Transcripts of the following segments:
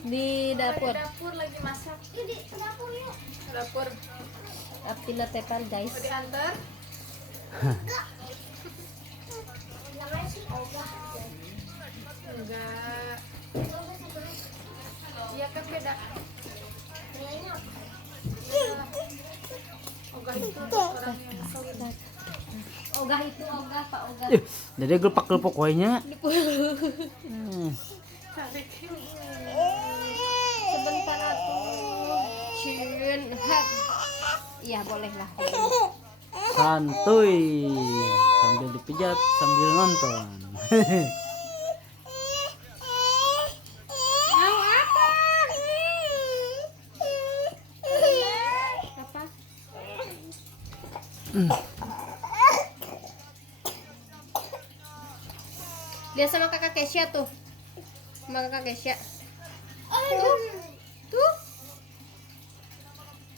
Di dapur. Di dapur lagi masak. Di dapur yuk. Ke dapur. Abdi na tepan guys. Mau diantar? Namanya sih Oga. Enggak. Iya kan beda. Kayaknya Ogah itu orang yang ngeselin. Ogah itu ogah Pak Ogah. Jadi gelepak-gelepok wainya. Tarik. Sebentar atuh. Cun. Iya boleh lah. Santuy sambil dipijat sambil nonton. Mau apa? Apa? Dia sama kakak Kesha tuh. Sama kakak Kesha. Tuh.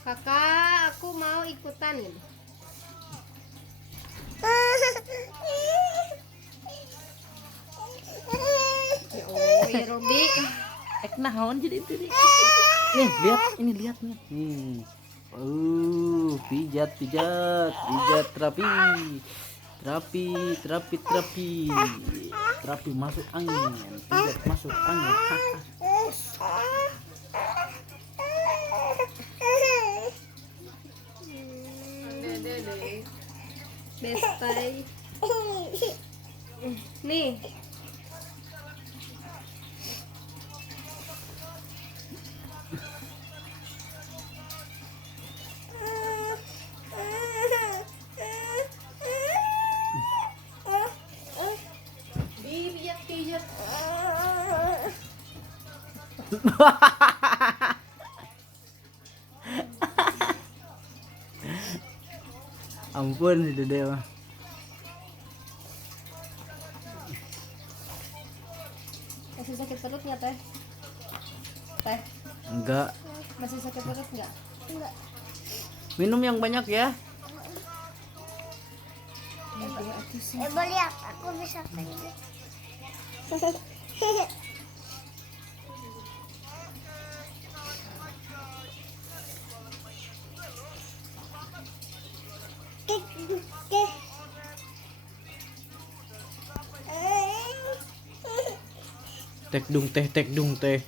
Kakak, aku mau ikutan ini. Oh, ya Robi. Naon jadi itu nih. Nih, lihat ini lihat nih. Pijat terapi. Terapi masuk angin. Pijat masuk angin. Dede. Bestai. Nih. Pijat. Ampun si Dede mah. Masih sakit perut nggak teh? Teh, Enggak. masih sakit perut nggak? enggak. Minum yang banyak ya. Coba lihat, aku bisa pergi. Tek dung teh.